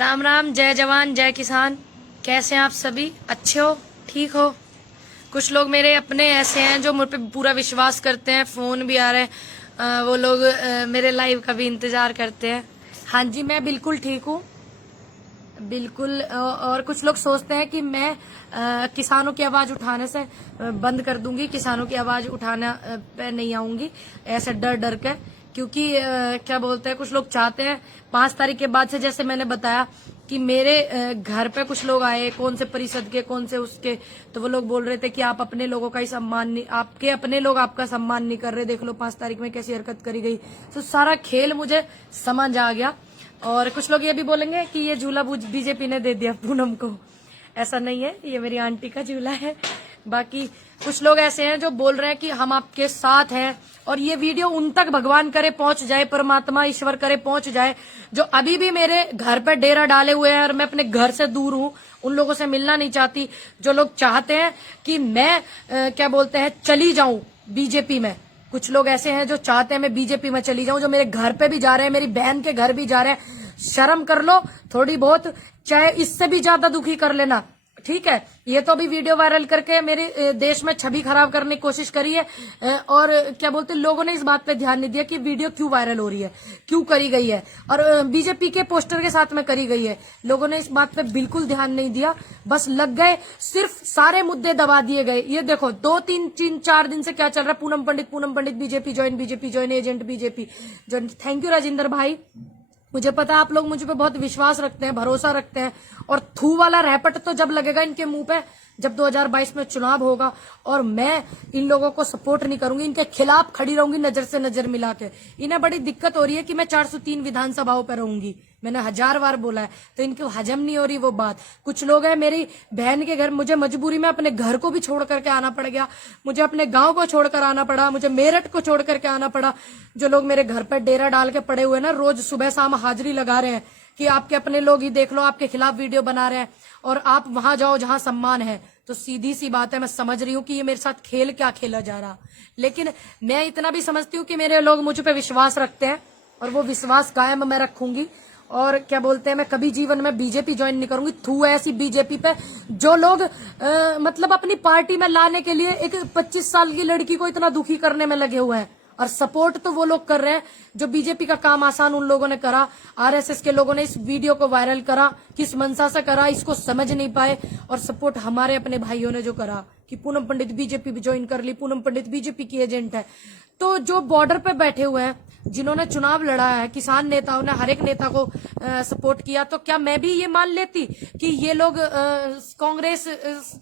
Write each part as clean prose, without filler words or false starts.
राम राम, जय जवान जय किसान। कैसे हैं आप सभी? अच्छे हो? ठीक हो? कुछ लोग मेरे अपने ऐसे हैं जो मुझ पे पूरा विश्वास करते हैं, फोन भी आ रहे हैं। वो लोग मेरे लाइव का भी इंतजार करते हैं। हाँ जी, मैं बिल्कुल ठीक हूँ, बिल्कुल। और कुछ लोग सोचते हैं कि मैं किसानों की आवाज उठाने से बंद कर दूंगी, किसानों की आवाज उठाने पे नहीं आऊंगी, ऐसे डर डर के। क्योंकि क्या बोलते हैं, कुछ लोग चाहते हैं 5 तारीख के बाद से, जैसे मैंने बताया कि मेरे घर पे कुछ लोग आए, कौन से परिषद के, कौन से उसके, तो वो लोग बोल रहे थे कि आप अपने लोगों का ही सम्मान नहीं, आपके अपने लोग आपका सम्मान नहीं कर रहे, देख लो 5 तारीख में कैसी हरकत करी गई। तो सारा खेल मुझे समझ आ गया। और कुछ लोग ये भी बोलेंगे कि ये झूला बीजेपी ने दे दिया पूनम को। ऐसा नहीं है, ये मेरी आंटी का झूला है। बाकी कुछ लोग ऐसे हैं जो बोल रहे हैं कि हम आपके साथ हैं, और ये वीडियो उन तक भगवान करे पहुंच जाए, परमात्मा ईश्वर करे पहुंच जाए, जो अभी भी मेरे घर पर डेरा डाले हुए हैं और मैं अपने घर से दूर हूं, उन लोगों से मिलना नहीं चाहती। जो लोग चाहते हैं कि मैं क्या बोलते हैं चली जाऊं बीजेपी में, कुछ लोग ऐसे हैं जो चाहते हैं मैं बीजेपी में चली जाऊं, जो मेरे घर पे भी जा रहे हैं, मेरी बहन के घर भी जा रहे हैं। शर्म कर लो थोड़ी बहुत, चाहे इससे भी ज्यादा दुखी कर लेना, ठीक है। ये तो अभी वीडियो वायरल करके मेरे देश में छवि खराब करने की कोशिश करी है। और क्या बोलते हैं, लोगों ने इस बात पे ध्यान नहीं दिया कि वीडियो क्यों वायरल हो रही है, क्यों करी गई है, और बीजेपी के पोस्टर के साथ में करी गई है। लोगों ने इस बात पे बिल्कुल ध्यान नहीं दिया, बस लग गए, सिर्फ सारे मुद्दे दबा दिए गए। ये देखो 2 3 4 दिन से क्या चल रहा है, Poonam Pandit BJP join, agent BJP join. Thank you Rajendra भाई, मुझे पता है आप लोग मुझ पे बहुत विश्वास रखते हैं, भरोसा रखते हैं। और थू वाला रैपट तो जब लगेगा इनके मुंह पे, जब 2022 में चुनाव होगा, और मैं इन लोगों को सपोर्ट नहीं करूंगी, इनके खिलाफ खड़ी रहूंगी नजर से नजर मिला के। इन्हें बड़ी दिक्कत हो रही है कि मैं 403 विधानसभाओं पर रहूंगी, मैंने 1000 बार बोला है, तो इनको हजम नहीं हो रही वो बात। कुछ लोग हैं, मेरी बहन के घर, मुझे मजबूरी में अपने घर को भी छोड़ करके आना पड़ गया, मुझे अपने गांव को छोड़कर आना पड़ा, मुझे मेरठ को छोड़ करके आना पड़ा। जो लोग मेरे घर पर डेरा डाल के पड़े हुए ना, रोज सुबह शाम हाजिरी लगा रहे हैं कि आपके अपने लोग ही देख लो आपके खिलाफ वीडियो बना रहे हैं, और आप वहां जाओ जहां सम्मान है। तो सीधी सी बात है, मैं समझ रही हूँ कि ये मेरे साथ खेल क्या खेला जा रहा, लेकिन मैं इतना भी समझती हूँ कि मेरे लोग मुझ पे विश्वास रखते हैं, और वो विश्वास कायम मैं रखूंगी। और क्या बोलते हैं, मैं कभी जीवन में बीजेपी ज्वाइन नहीं करूंगी। थू ऐसी बीजेपी पे जो लोग मतलब अपनी पार्टी में लाने के लिए एक 25 साल की लड़की को इतना दुखी करने में लगे हुए हैं, और सपोर्ट तो वो लोग कर रहे हैं जो बीजेपी का काम आसान उन लोगों ने करा। आरएसएस के लोगों ने इस वीडियो को वायरल करा, किस मंशा से करा इसको समझ नहीं पाए, और सपोर्ट हमारे अपने भाइयों ने जो करा कि पूनम पंडित बीजेपी भी ज्वाइन कर ली, पूनम पंडित बीजेपी की एजेंट है। तो जो बॉर्डर पे बैठे हुए हैं, जिन्होंने चुनाव लड़ा है, किसान नेताओं ने हर एक नेता को सपोर्ट किया, तो क्या मैं भी ये मान लेती कि ये लोग कांग्रेस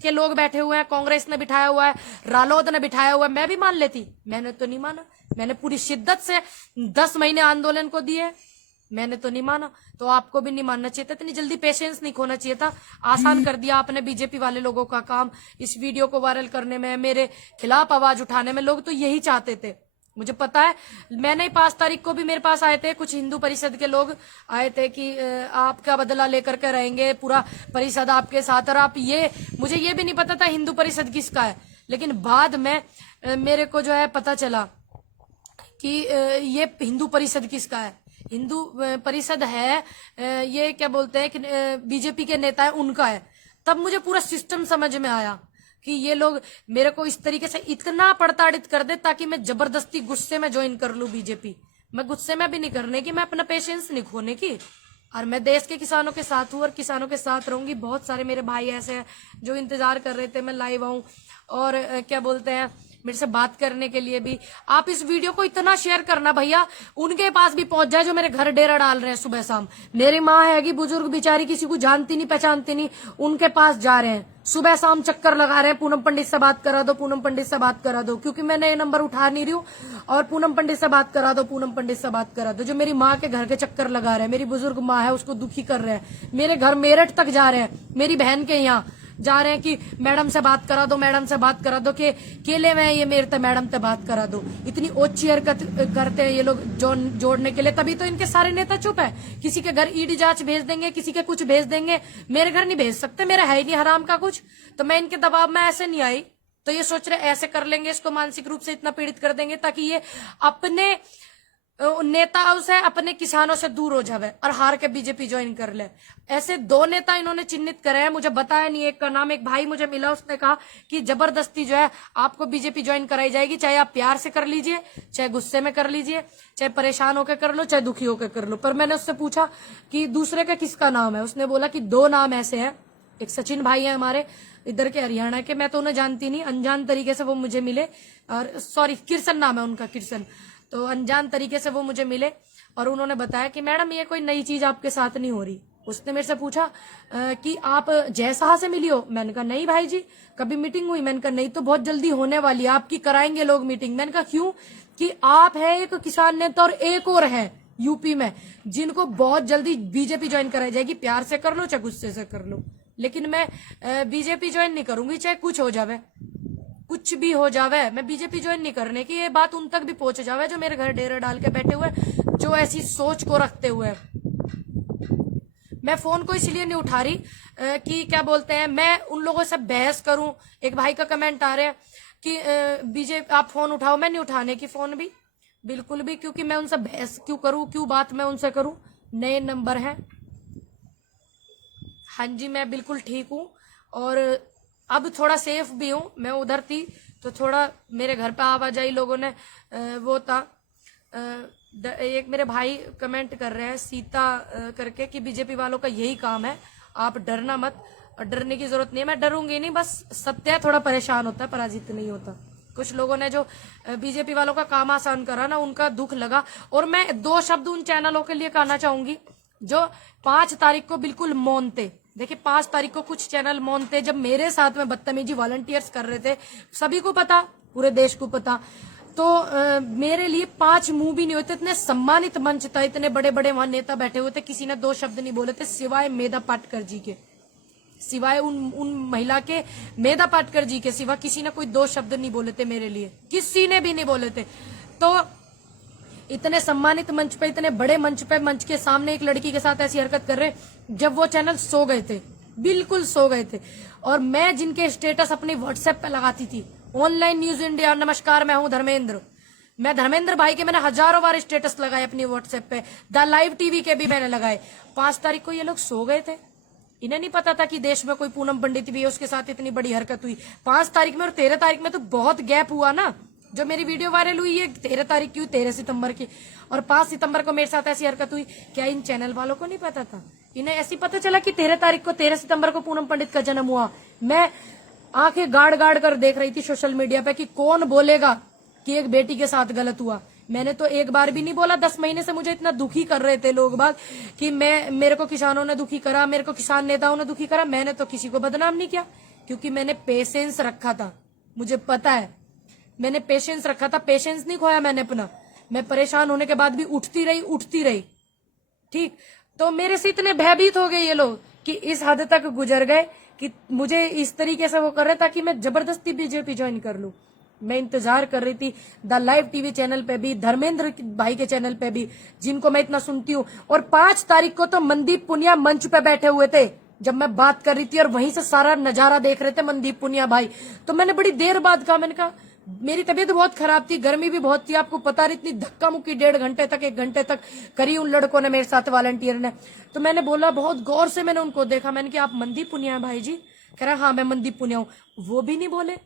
के लोग बैठे हुए हैं, कांग्रेस ने बिठाया हुआ है, रालोद ने बिठाया हुआ है, मैं भी मान लेती? मैंने तो नहीं माना। मैंने पूरी शिद्दत से 10 महीने आंदोलन को दिए, मैंने तो नहीं माना। तो आपको भी नहीं मानना चाहिए था, इतनी जल्दी पेशेंस नहीं खोना चाहिए था। आसान कर दिया आपने बीजेपी वाले लोगों का काम, इस वीडियो को वायरल करने में, मेरे खिलाफ आवाज उठाने में। लोग तो यही चाहते थे, मुझे पता है। मैंने 5 तारीख को भी मेरे पास आए थे कुछ हिंदू परिषद के लोग, आए थे कि आपका बदला लेकर के रहेंगे, पूरा परिषद आपके साथ। और आप ये, मुझे ये भी नहीं पता था हिंदू परिषद किसका है, लेकिन बाद में मेरे को जो है पता चला कि ये हिंदू परिषद किसका है। हिंदू परिषद है ये क्या बोलते हैं कि बीजेपी के नेता है, उनका है। तब मुझे पूरा सिस्टम समझ में आया कि ये लोग मेरे को इस तरीके से इतना प्रताड़ित कर दे ताकि मैं जबरदस्ती गुस्से में ज्वाइन कर लूं बीजेपी। मैं गुस्से में भी नहीं करने की, मैं अपना पेशेंस नहीं खोने की, और मैं देश के किसानों के साथ हूँ और किसानों के साथ रहूंगी। बहुत सारे मेरे भाई ऐसे हैं जो इंतजार कर रहे थे मैं लाइव आऊं, और क्या बोलते हैं मेरे से बात करने के लिए भी। आप इस वीडियो को इतना शेयर करना भैया, उनके पास भी पहुंच जाए जो मेरे घर डेरा डाल रहे हैं सुबह शाम। मेरी माँ हैगी बुजुर्ग बेचारी, किसी को जानती नहीं पहचानती नहीं, उनके पास जा रहे हैं सुबह शाम, चक्कर लगा रहे हैं, पूनम पंडित से बात करा दो, पूनम पंडित से बात करा दो, क्योंकि मैंने ये नंबर उठा नहीं रही हूँ। और पूनम पंडित से बात करा दो, पूनम पंडित से बात करा दो। जो मेरी माँ के घर के चक्कर लगा रहे हैं, मेरी बुजुर्ग माँ है उसको दुखी कर रहे हैं, मेरे घर मेरठ तक जा रहे हैं, मेरी बहन के यहाँ जा रहे हैं कि मैडम से बात करा दो, मैडम से बात करा दो, के केले में ये मेरे तो मैडम से बात करा दो। इतनी ओछी हरकत करते हैं ये लोग जोड़ने के लिए, तभी तो इनके सारे नेता चुप है। किसी के घर ईडी जांच भेज देंगे, किसी के कुछ भेज देंगे, मेरे घर नहीं भेज सकते, मेरा है ही नहीं हराम का कुछ। तो मैं इनके दबाव में ऐसे नहीं आई, तो ये सोच रहे ऐसे कर लेंगे, इसको मानसिक रूप से इतना पीड़ित कर देंगे ताकि ये अपने नेताओं से अपने किसानों से दूर हो जावे और हार के बीजेपी ज्वाइन कर ले। ऐसे दो नेता इन्होंने चिन्हित करे हैं, मुझे बताया नहीं एक का नाम। एक भाई मुझे मिला, उसने कहा कि जबरदस्ती जो है आपको बीजेपी ज्वाइन कराई जाएगी, चाहे आप प्यार से कर लीजिए, चाहे गुस्से में कर लीजिए, चाहे परेशान होकर कर लो, चाहे दुखी होकर कर लो। पर मैंने उससे पूछा कि दूसरे का किसका नाम है, उसने बोला कि दो नाम ऐसे हैं। एक सचिन भाई है हमारे इधर के हरियाणा के, मैं तो उन्हें जानती नहीं, अनजान तरीके से वो मुझे मिले, और सॉरी किरसन नाम है उनका, किरसन। तो अनजान तरीके से वो मुझे मिले और उन्होंने बताया कि मैडम ये कोई नई चीज आपके साथ नहीं हो रही। उसने मेरे से पूछा कि आप जय शाह से मिली हो? मैंने कहा नहीं भाई जी, कभी मीटिंग हुई? मैंने कहा नहीं, तो बहुत जल्दी होने वाली है आपकी, कराएंगे लोग मीटिंग। मैंने कहा क्यों? कि आप है एक किसान नेता और एक और है यूपी में जिनको बहुत जल्दी बीजेपी ज्वाइन कराई जाएगी, प्यार से कर लो चाहे गुस्से से कर लो, लेकिन मैं बीजेपी ज्वाइन नहीं करूंगी, चाहे कुछ हो जावे, कुछ भी हो जावे, मैं बीजेपी ज्वाइन नहीं करने की। ये बात उन तक भी पहुंच जावे जो मेरे घर डेरा डाल के बैठे हुए, जो ऐसी सोच को रखते हुए। मैं फोन को इसलिए नहीं उठा रही कि क्या बोलते हैं मैं उन लोगों से बहस करूं। एक भाई का कमेंट आ रहा है कि बीजेपी आप फोन उठाओ, मैं नहीं उठाने की फोन भी, बिल्कुल भी, क्योंकि मैं उनसे बहस क्यों करूं, क्यों बात मैं उनसे करूं। नए नंबर है। हाँ जी, मैं बिल्कुल ठीक हूँ और अब थोड़ा सेफ भी हूँ। मैं उधर थी तो थोड़ा मेरे घर पे आवाजाही लोगों ने वो था। एक मेरे भाई कमेंट कर रहे हैं सीता करके कि बीजेपी वालों का यही काम है, आप डरना मत। डरने की जरूरत नहीं है, मैं डरूंगी नहीं, बस सत्य थोड़ा परेशान होता है, पराजित नहीं होता। कुछ लोगों ने जो बीजेपी वालों का काम आसान करा ना, उनका दुख लगा। और मैं दो शब्द उन चैनलों के लिए कहना चाहूंगी जो 5 तारीख को बिल्कुल मौन थे। देखिए 5 तारीख को कुछ चैनल मौन थे जब मेरे साथ में बदतमीजी वॉलंटियर्स कर रहे थे, सभी को पता, पूरे देश को पता। तो मेरे लिए 5 मुंह भी नहीं होते, इतने सम्मानित मंच था, इतने बड़े बड़े वहां नेता बैठे हुए थे, किसी ने 2 शब्द नहीं बोले थे सिवाय मेधा पाटकर जी के, सिवाय उन महिला के मेधा पाटकर जी के सिवा किसी ने कोई 2 शब्द नहीं बोले थे मेरे लिए, किसी ने भी नहीं बोले थे। तो इतने सम्मानित मंच पे, इतने बड़े मंच पे, मंच के सामने एक लड़की के साथ ऐसी हरकत कर रहे जब वो चैनल सो गए थे, बिल्कुल सो गए थे। और मैं जिनके स्टेटस अपनी व्हाट्सएप पे लगाती थी, ऑनलाइन न्यूज इंडिया, नमस्कार मैं हूं धर्मेंद्र, मैं धर्मेंद्र भाई के मैंने हजारों बार स्टेटस लगाए अपनी व्हाट्सएप पे, द लाइव टीवी के भी मैंने लगाए। 5 तारीख को ये लोग सो गए थे, इन्हें नहीं पता था कि देश में कोई पूनम पंडित भी है, उसके साथ इतनी बड़ी हरकत हुई 5 तारीख में। और 13 तारीख में तो बहुत गैप हुआ ना, जो मेरी वीडियो वायरल हुई है 13 तारीख की, 13 सितंबर की, और 5 सितंबर को मेरे साथ ऐसी हरकत हुई। क्या इन चैनल वालों को नहीं पता था? इन्हें ऐसी पता चला कि 13 तारीख को, 13 सितंबर को पूनम पंडित का जन्म हुआ। मैं आंखें गाड़ गाड़ कर देख रही थी सोशल मीडिया पे कि कौन बोलेगा कि एक बेटी के साथ गलत हुआ। मैंने तो एक बार भी नहीं बोला। 10 महीने से मुझे इतना दुखी कर रहे थे लोग बात कि मेरे को किसानों ने दुखी करा, मेरे को किसान नेताओं ने दुखी करा। मैंने तो किसी को बदनाम नहीं किया, क्योंकि मैंने पेशेंस रखा था, मुझे पता है मैंने पेशेंस रखा था, पेशेंस नहीं खोया मैंने अपना। मैं परेशान होने के बाद भी उठती रही। ठीक, तो मेरे से इतने भयभीत हो गए ये लोग कि इस हद तक गुजर गए कि मुझे इस तरीके से वो कर रहे ताकि मैं जबरदस्ती बीजेपी ज्वाइन कर लूं। मैं इंतजार कर रही थी द लाइव टीवी चैनल पे भी, धर्मेंद्र भाई के चैनल पे भी, जिनको मैं इतना सुनती हूँ। और 5 तारीख को तो मनदीप पुनिया मंच पे बैठे हुए थे जब मैं बात कर रही थी, और वहीं से सारा नजारा देख रहे थे मनदीप पुनिया भाई। तो मैंने बड़ी देर बाद कहा, मैंने कहा मेरी तबीयत बहुत खराब थी, गर्मी भी बहुत थी, आपको पता रही, इतनी धक्का मुक्की 1.5 घंटे तक 1 घंटे तक करी उन लड़कों ने मेरे साथ, वॉलंटियर ने। तो मैंने बोला, बहुत गौर से मैंने उनको देखा, मैंने कहा आप मनदीप पुनिया भाई जी? कह रहा हाँ मैं मनदीप पुनिया हूँ। वो भी नहीं बोले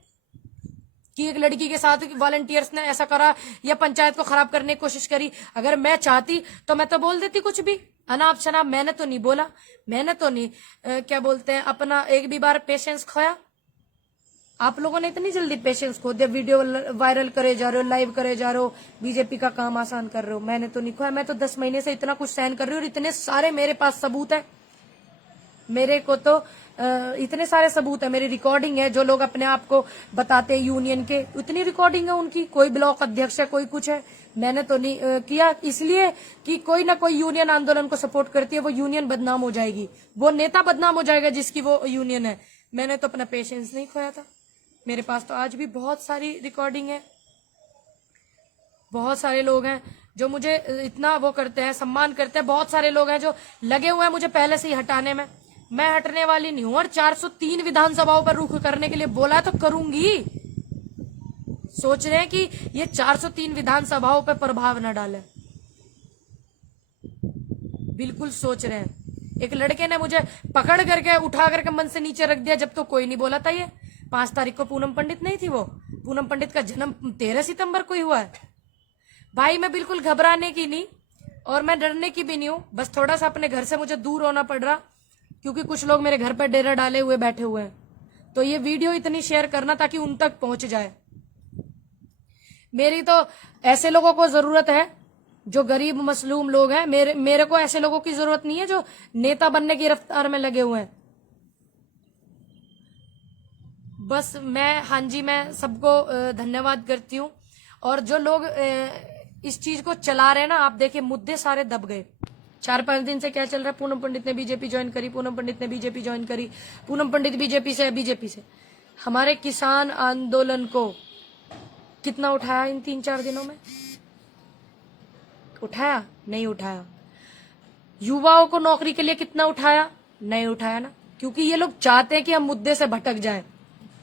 कि एक लड़की के साथ वॉलंटियर्स ने ऐसा करा या पंचायत को खराब करने की कोशिश करी। अगर मैं चाहती तो मैं तो बोल देती कुछ भी, अनाप शनाप। मैंने तो नहीं बोला, मैंने तो नहीं क्या बोलते हैं अपना एक भी बार पेशेंस खोया। आप लोगों ने इतनी जल्दी पेशेंस खो दिया, वीडियो वायरल करे जा रहे हो, लाइव करे जा रहे हो, बीजेपी का काम आसान कर रहे हो। मैंने तो नहीं खोया, मैं तो 10 महीने से इतना कुछ सहन कर रही हूँ, और इतने सारे मेरे पास सबूत है। मेरे को तो इतने सारे सबूत है, मेरी रिकॉर्डिंग है, जो लोग अपने आप को बताते हैं यूनियन के, उतनी रिकॉर्डिंग है उनकी। कोई ब्लॉक अध्यक्ष है, कोई कुछ है। मैंने तो नहीं किया, इसलिए कि कोई ना कोई यूनियन आंदोलन को सपोर्ट करती है, वो यूनियन बदनाम हो जाएगी, वो नेता बदनाम हो जाएगा जिसकी वो यूनियन है। मैंने तो अपना पेशेंस नहीं खोया था। मेरे पास तो आज भी बहुत सारी रिकॉर्डिंग है। बहुत सारे लोग हैं जो मुझे इतना वो करते हैं, सम्मान करते हैं। बहुत सारे लोग हैं जो लगे हुए हैं मुझे पहले से ही हटाने में। मैं हटने वाली नहीं हूं, और 403 विधानसभाओं पर रुख करने के लिए बोला है तो करूंगी। सोच रहे हैं कि ये 403 विधानसभाओं पर प्रभाव न डाले, बिल्कुल सोच रहे हैं। एक लड़के ने मुझे पकड़ करके उठा करके मन से नीचे रख दिया, जब तो कोई नहीं बोला था। ये 5 तारीख को पूनम पंडित नहीं थी वो, पूनम पंडित का जन्म 13 सितंबर को ही हुआ है। भाई मैं बिल्कुल घबराने की नहीं और मैं डरने की भी नहीं हूं, बस थोड़ा सा अपने घर से मुझे दूर होना पड़ रहा, क्योंकि कुछ लोग मेरे घर पर डेरा डाले हुए बैठे हुए हैं। तो ये वीडियो इतनी शेयर करना ताकि उन तक पहुंच जाए। मेरी तो ऐसे लोगों को जरूरत है जो गरीब मसलूम लोग हैं। मेरे को ऐसे लोगों की जरूरत नहीं है जो नेता बनने की रफ्तार में लगे हुए हैं। बस मैं, हाँ जी, मैं सबको धन्यवाद करती हूँ। और जो लोग इस चीज को चला रहे हैं ना, आप देखिए मुद्दे सारे दब गए। 4-5 दिन से क्या चल रहा है, पूनम पंडित ने बीजेपी ज्वाइन करी, पूनम पंडित ने बीजेपी ज्वाइन करी, पूनम पंडित बीजेपी से। हमारे किसान आंदोलन को कितना उठाया इन 3-4 दिनों में? उठाया? नहीं उठाया। युवाओं को नौकरी के लिए कितना उठाया? नहीं उठाया ना, क्योंकि ये लोग चाहते हैं कि हम मुद्दे से भटक जाएं।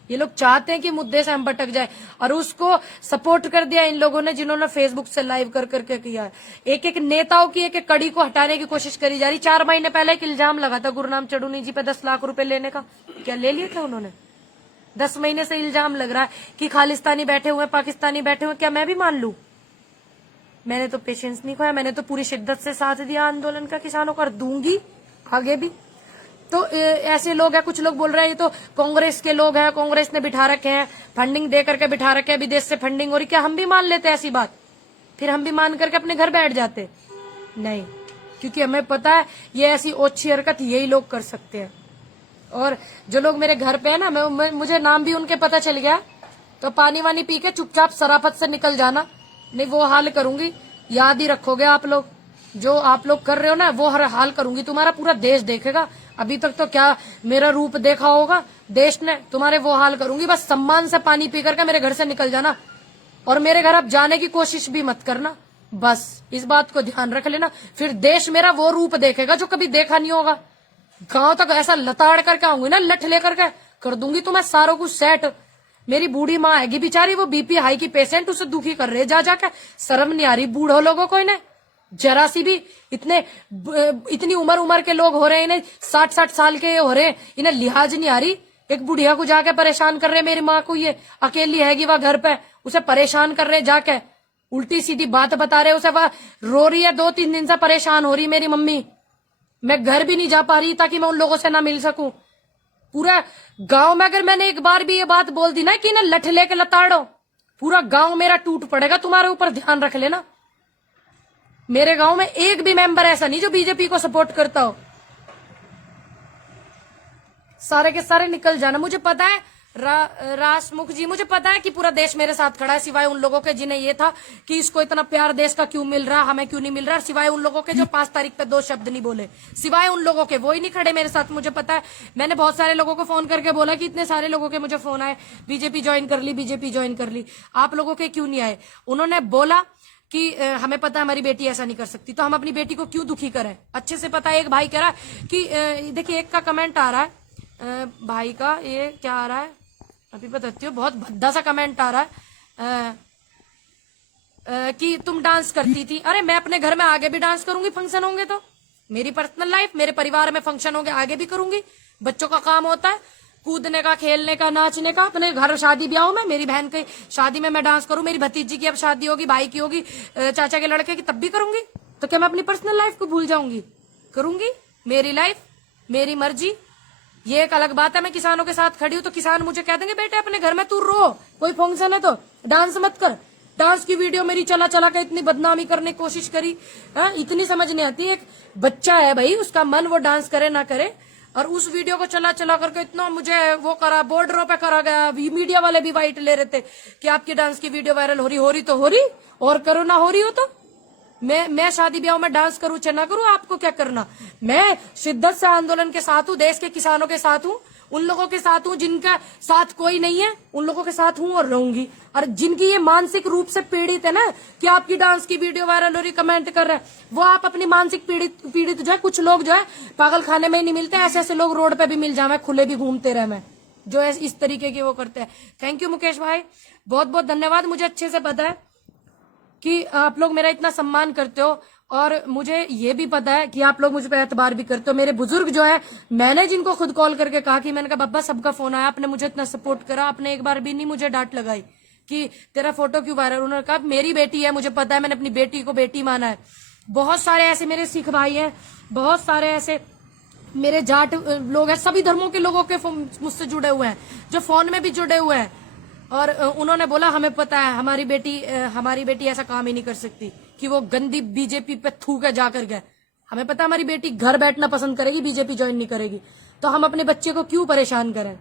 ये लोग चाहते हैं कि मुद्दे से हम भटक जाए, और उसको सपोर्ट कर दिया इन लोगों ने जिन्होंने फेसबुक से लाइव कर करके किया है। एक एक नेताओं की एक एक कड़ी को हटाने की कोशिश करी जा रही। 4 महीने पहले एक इल्जाम लगा था गुरनाम चढ़ूनी जी पे 10 लाख रुपए लेने का, क्या ले लिए थे उन्होंने? 10 महीने से इल्जाम लग रहा है कि खालिस्तानी बैठे हुए, पाकिस्तानी बैठे हुए। क्या मैं भी मान लू? मैंने तो पेशेंस नहीं खोया, मैंने तो पूरी शिद्दत से साथ दिया आंदोलन का, किसानों का, दूंगी आगे भी। तो ऐसे लोग हैं, कुछ लोग बोल रहे हैं ये तो कांग्रेस के लोग हैं, कांग्रेस ने बिठा रखे हैं, फंडिंग दे करके बिठा रखे हैं, विदेश से फंडिंग हो रही। क्या हम भी मान लेते ऐसी बात? फिर हम भी मान करके अपने घर बैठ जाते? नहीं, क्योंकि हमें पता है ये ऐसी ओछी हरकत यही लोग कर सकते हैं। और जो लोग मेरे घर पे है ना, मुझे नाम भी उनके पता चल गया, तो पानी वानी पी के चुपचाप सराफत से निकल जाना, नहीं वो हाल करूंगी। याद ही रखोगे आप लोग, जो आप लोग कर रहे हो ना वो हर हाल करूंगी, तुम्हारा पूरा देश देखेगा। अभी तक तो क्या मेरा रूप देखा होगा देश ने, तुम्हारे वो हाल करूंगी। बस सम्मान से पानी पी करके मेरे घर से निकल जाना, और मेरे घर अब जाने की कोशिश भी मत करना। बस इस बात को ध्यान रख लेना, फिर देश मेरा वो रूप देखेगा जो कभी देखा नहीं होगा। गांव तक ऐसा लताड़ करके आऊंगी ना, लठ लेकर के कर दूंगी तुम्हें सारों को सेट। मेरी बूढ़ी माँ आएगी बेचारी, वो बीपी हाई की पेशेंट, उसे दुखी कर रहे जा जाकर। शर्म नहीं आ रही बूढ़ो लोगों को? इन्हें जरा सी भी, इतनी उम्र के लोग हो रहे हैं, इन्हें 60-60 साल के हो रहे हैं, इन्हें लिहाज नहीं आ रही। एक बुढ़िया को जाके परेशान कर रहे हैं, मेरी माँ को, ये अकेली हैगी वह घर पे, उसे परेशान कर रहे जाके, उल्टी सीधी बात बता रहे उसे, वह रो रही है, 2-3 दिन से परेशान हो रही मेरी मम्मी। मैं घर भी नहीं जा पा रही ताकि मैं उन लोगों से ना मिल सकूं। पूरा गांव में अगर मैंने एक बार भी ये बात बोल दी ना कि ना लठ लेके लताड़ो, पूरा गांव मेरा टूट पड़ेगा। तुम्हारे ऊपर ध्यान रख लेना। मेरे गांव में एक भी मेंबर ऐसा नहीं जो बीजेपी को सपोर्ट करता हो। सारे के सारे निकल जाना। मुझे पता है रासमुख जी, मुझे पता है कि पूरा देश मेरे साथ खड़ा है, सिवाय उन लोगों के जिन्हें ये था कि इसको इतना प्यार देश का क्यों मिल रहा, हमें क्यों नहीं मिल रहा, सिवाय उन लोगों के जो 5 तारीख पे 2 शब्द नहीं बोले, सिवाय उन लोगों के, वो ही नहीं खड़े मेरे साथ। मुझे पता है, मैंने बहुत सारे लोगों को फोन करके बोला कि इतने सारे लोगों के मुझे फोन आए, बीजेपी ज्वाइन कर ली, बीजेपी ज्वाइन कर ली, आप लोगों के क्यों नहीं आए? उन्होंने बोला कि हमें पता है हमारी बेटी ऐसा नहीं कर सकती, तो हम अपनी बेटी को क्यों दुखी करें? अच्छे से पता है। एक भाई कह रहा है कि देखिए, एक का कमेंट आ रहा है भाई का, ये क्या आ रहा है अभी बताती हूँ, बहुत भद्दा सा कमेंट आ रहा है कि तुम डांस करती थी। अरे मैं अपने घर में आगे भी डांस करूंगी, फंक्शन होंगे तो। मेरी पर्सनल लाइफ, मेरे परिवार में फंक्शन होंगे, आगे भी करूंगी। बच्चों का काम होता है कूदने का, खेलने का, नाचने का। अपने घर शादी ब्याह में, मेरी बहन की शादी में मैं डांस करूं, मेरी भतीजी की अब शादी होगी, भाई की होगी, चाचा के लड़के की, तब भी करूंगी। तो क्या मैं अपनी पर्सनल लाइफ को भूल जाऊंगी? करूंगी। मेरी लाइफ, मेरी मर्जी। ये एक अलग बात है, मैं किसानों के साथ खड़ी हूं तो किसान मुझे कह देंगे बेटे अपने घर में तू रो, कोई फंक्शन है तो डांस मत कर। डांस की वीडियो मेरी चला चला के इतनी बदनामी करने की कोशिश करी, इतनी समझ नहीं आती। एक बच्चा है भाई, उसका मन, वो डांस करे ना करे, और उस वीडियो को चला चला करके इतना मुझे वो करा, बॉर्डरों पे करा गया। मीडिया वाले भी वाइट ले रहे थे कि आपकी डांस की वीडियो वायरल हो रही तो हो रही, और करो ना हो रही हो तो। मैं शादी ब्याह में डांस करूं चाहे ना करूं, आपको क्या करना? मैं शिद्दत से आंदोलन के साथ हूं, देश के किसानों के साथ हूं, उन लोगों के साथ हूं जिनका साथ कोई नहीं है, उन लोगों के साथ हूं और रहूंगी। और जिनकी ये मानसिक रूप से पीड़ित है ना कि आपकी डांस की वीडियो वायरल हो रही, कमेंट कर रहे हैं, वो आप अपनी मानसिक पीड़ित जो है, कुछ लोग जो है पागल खाने में ही नहीं मिलते, ऐसे ऐसे लोग रोड पे भी मिल जाए, खुले भी घूमते रहे मैं, जो इस तरीके की वो करते हैं। थैंक यू मुकेश भाई, बहुत बहुत धन्यवाद। मुझे अच्छे से पता है कि आप लोग मेरा इतना सम्मान करते हो, और मुझे ये भी पता है कि आप लोग मुझ पर एतबार भी करते हो। मेरे बुजुर्ग जो है, मैंने जिनको खुद कॉल करके कहा कि मैंने कहा बब्बा सबका फोन आया, आपने मुझे इतना सपोर्ट करा, आपने एक बार भी नहीं मुझे डांट लगाई कि तेरा फोटो क्यों वायरल। उन्होंने कहा मेरी बेटी है, मुझे पता है, मैंने अपनी बेटी को बेटी माना है। बहुत सारे ऐसे मेरे सिख भाई हैं, बहुत सारे ऐसे मेरे जाट लोग हैं, सभी धर्मों के लोगों के मुझसे जुड़े हुए हैं, जो फोन में भी जुड़े हुए हैं। और उन्होंने बोला हमें पता है हमारी बेटी ऐसा काम ही नहीं कर सकती कि वो गंदी बीजेपी पे थूके जाकर गए। हमें पता है हमारी बेटी घर बैठना पसंद करेगी, बीजेपी ज्वाइन नहीं करेगी। तो हम अपने बच्चे को क्यों परेशान करें।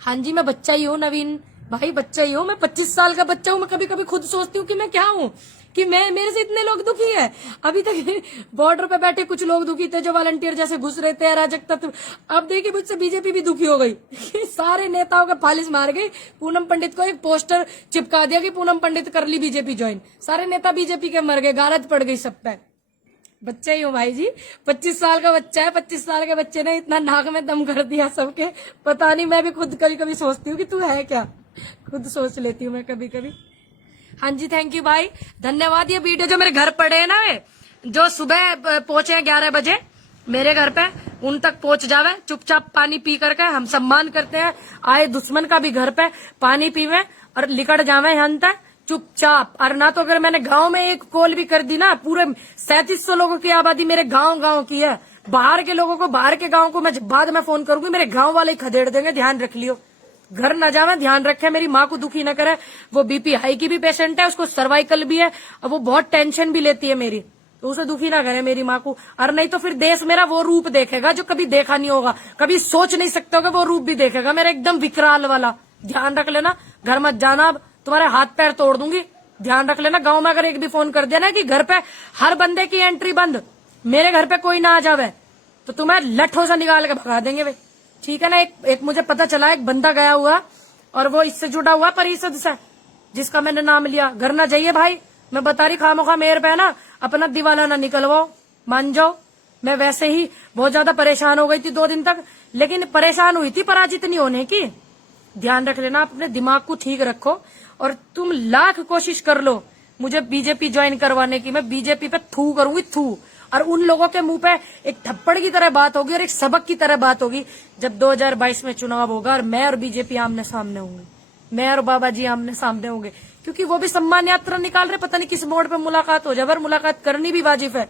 हाँ जी, मैं बच्चा ही हूँ नवीन भाई, बच्चा ही हूँ मैं, 25 साल का बच्चा हूँ। मैं कभी कभी खुद सोचती हूँ कि मैं क्या हूँ, कि मेरे से इतने लोग दुखी है। अभी तक बॉर्डर पे बैठे कुछ लोग दुखी थे जो वॉलंटियर जैसे घुस रहे थे, अराजक तत्व। अब देखिए मुझसे बीजेपी भी दुखी हो गई। सारे नेताओं के फालिस मार गई। पूनम पंडित को एक पोस्टर चिपका दिया कि पूनम पंडित कर ली बीजेपी ज्वाइन। सारे नेता बीजेपी के मर गए, गारद पड़ गई सब पे। बच्चा ही हूँ भाई जी, 25 साल का बच्चा है। 25 साल के बच्चे ने इतना नाक में दम कर दिया सबके, पता नहीं। मैं भी खुद कभी कभी सोचती हूँ कि तू है क्या, खुद सोच लेती हूँ मैं कभी कभी। हाँ जी, थैंक यू भाई, धन्यवाद। ये वीडियो जो मेरे घर पड़े है ना, जो सुबह पहुंचे 11 बजे मेरे घर पे, उन तक पहुंच जावे चुपचाप, पानी पी करके। हम सम्मान करते हैं आए दुश्मन का भी, घर पे पानी पीवे और लिकड़ जावे यहाँ तक चुपचाप। और ना तो अगर मैंने गांव में एक कॉल भी कर दी ना, पूरे 3700 लोगों की आबादी मेरे गांव की है। बाहर के लोगों को, बाहर के गांव को मैं बाद में फोन करूंगी, मेरे गांव वाले ही खदेड़ देंगे, ध्यान रख लियो। घर न जावे, ध्यान रखे, मेरी माँ को दुखी न करे। वो बीपी हाई की भी पेशेंट है, उसको सर्वाइकल भी है, और वो बहुत टेंशन भी लेती है मेरी, तो उसे दुखी ना करे मेरी माँ को। और नहीं तो फिर देश मेरा वो रूप देखेगा जो कभी देखा नहीं होगा, कभी सोच नहीं सकते होगा, वो रूप भी देखेगा मेरा एकदम विकराल वाला। ध्यान रख लेना, घर मत जाना, अब तुम्हारे हाथ पैर तोड़ दूंगी। ध्यान रख लेना, गांव में अगर एक भी फोन कर दिया ना कि घर पे हर बंदे की एंट्री बंद, मेरे घर पे कोई ना आ जावे, तो तुम्हें लठों से निकाल के भगा देंगे भाई, ठीक है ना। एक मुझे पता चला, एक बंदा गया हुआ और वो इससे जुड़ा हुआ परिषद से, जिसका मैंने नाम लिया। घर ना जाइए भाई, मैं बता रही, खामोखा मेरे पे ना अपना दिवाला ना निकलवाओ, मान जाओ। मैं वैसे ही बहुत ज्यादा परेशान हो गई थी 2 दिन तक, लेकिन परेशान हुई थी पराजित नहीं होने की। ध्यान रख लेना, अपने दिमाग को ठीक रखो, और तुम लाख कोशिश कर लो मुझे बीजेपी ज्वाइन करवाने की, मैं बीजेपी पे थू करूंगी, थू। और उन लोगों के मुंह पे एक थप्पड़ की तरह बात होगी और एक सबक की तरह बात होगी जब 2022 में चुनाव होगा और मैं और बीजेपी आमने सामने होंगे, मैं और बाबा जी आमने सामने होंगे। क्योंकि वो भी सम्मान यात्रा निकाल रहे, पता नहीं किस मोड़ पे मुलाकात हो जाए, पर मुलाकात करनी भी वाजिब है।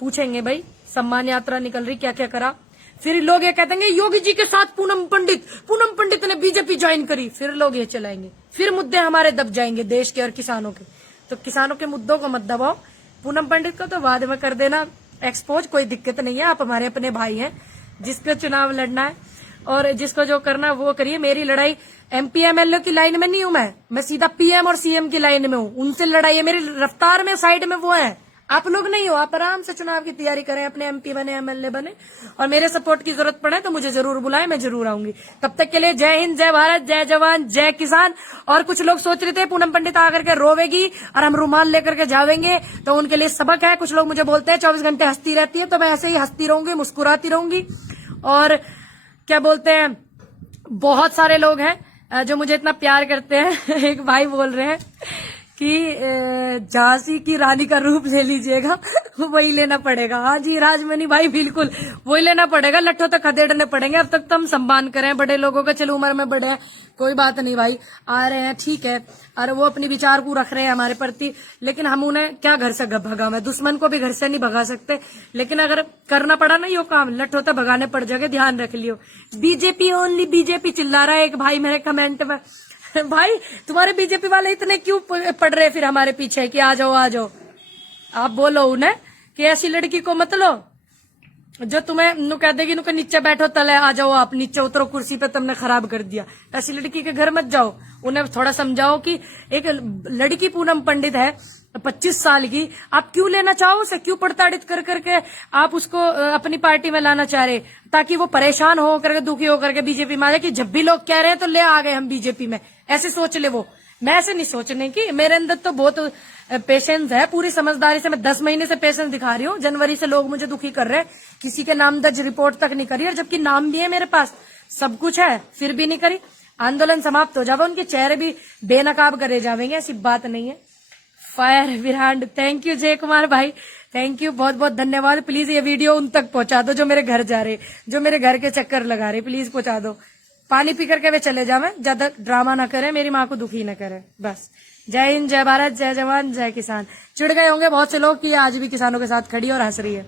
पूछेंगे भाई सम्मान यात्रा निकल रही, क्या क्या करा। फिर लोग ये कहते हैं योगी जी के साथ पूनम पंडित ने बीजेपी ज्वाइन करी, फिर लोग ये चलाएंगे, फिर मुद्दे हमारे दब जाएंगे देश के और किसानों के। तो किसानों के मुद्दों को मत दबाओ, पूनम पंडित को तो बाद में कर देना एक्सपोज, कोई दिक्कत नहीं है। आप हमारे अपने भाई हैं, जिसको चुनाव लड़ना है और जिसको जो करना है वो करिए। मेरी लड़ाई MP MLA की लाइन में नहीं हूं मैं सीधा PM और CM की लाइन में हूं, उनसे लड़ाई है मेरी। रफ्तार में साइड में वो है, आप लोग नहीं हो। आप आराम से चुनाव की तैयारी करें, अपने MP बने, MLA बने, और मेरे सपोर्ट की जरूरत पड़े तो मुझे जरूर बुलाएं, मैं जरूर आऊंगी। तब तक के लिए जय हिंद, जय भारत, जय जवान, जय किसान। और कुछ लोग सोच रहे थे पूनम पंडित आकर के रोवेगी और हम रुमाल लेकर के जावेंगे, तो उनके लिए सबक है। कुछ लोग मुझे बोलते हैं 24 घंटे हंसती रहती है, तो मैं ऐसे ही हंसती रहूंगी, मुस्कुराती रहूंगी। और क्या बोलते हैं, बहुत सारे लोग हैं जो मुझे इतना प्यार करते हैं। एक भाई बोल रहे हैं कि झांसी की रानी का रूप ले लीजिएगा, वही लेना पड़ेगा। हाँ जी राजमणि भाई, बिल्कुल वही लेना पड़ेगा, लट्ठों तक खदेड़ने पड़ेंगे। अब तक तो हम सम्मान करें बड़े लोगों का, चलो उम्र में बड़े हैं, कोई बात नहीं भाई, आ रहे हैं ठीक है, और वो अपनी विचार को रख रहे हैं हमारे प्रति, लेकिन हम उन्हें क्या घर से भगा, मैं दुश्मन को भी घर से नहीं भगा सकते। लेकिन अगर करना पड़ा ना यो काम, लट्ठों तक भगाने पड़ जाएंगे, ध्यान रख लियो। बीजेपी ओनली बीजेपी चिल्ला रहा है एक भाई मेरे कमेंट में। भाई तुम्हारे बीजेपी वाले इतने क्यों पड़ रहे फिर हमारे पीछे कि आ जाओ आ जाओ। आप बोलो उन्हें कि ऐसी लड़की को मत लो जो तुम्हें नु कह देगी नुके नीचे बैठो, तले आ जाओ, आप नीचे उतरो, कुर्सी पे तुमने खराब कर दिया। ऐसी लड़की के घर मत जाओ, उन्हें थोड़ा समझाओ कि एक लड़की पूनम पंडित है 25 साल की, आप क्यों लेना चाहो उसे, क्यों प्रताड़ित कर करके आप उसको अपनी पार्टी में लाना चाह रहे, ताकि वो परेशान हो करके, दुखी होकर के बीजेपी में आ जाए कि जब भी लोग कह रहे हैं तो ले आ गए हम बीजेपी में, ऐसे सोच ले वो। मैं ऐसे नहीं सोचने की, मेरे अंदर तो बहुत पेशेंस है, पूरी समझदारी से मैं 10 महीने से पेशेंस दिखा रही हूँ। जनवरी से लोग मुझे दुखी कर रहे हैं, किसी के नाम दर्ज रिपोर्ट तक नहीं करी, और जबकि नाम भी है मेरे पास, सब कुछ है, फिर भी नहीं करी। आंदोलन समाप्त हो जावे, उनके चेहरे भी बेनकाब करे जावेंगे, ऐसी बात नहीं है। फायर विरांड, थैंक यू जय कुमार भाई, थैंक यू, बहुत बहुत धन्यवाद। प्लीज ये वीडियो उन तक पहुंचा दो जो मेरे घर जा रहे, जो मेरे घर के चक्कर लगा रहे, प्लीज पहुंचा दो। पानी पी करके वे चले जावे, ज्यादा ड्रामा ना करे, मेरी माँ को दुखी ना करे बस। जय हिंद, जय भारत, जय जवान, जय किसान। चिढ़ गए होंगे बहुत से लोग कि ये आज भी किसानों के साथ खड़ी और हंस रही है।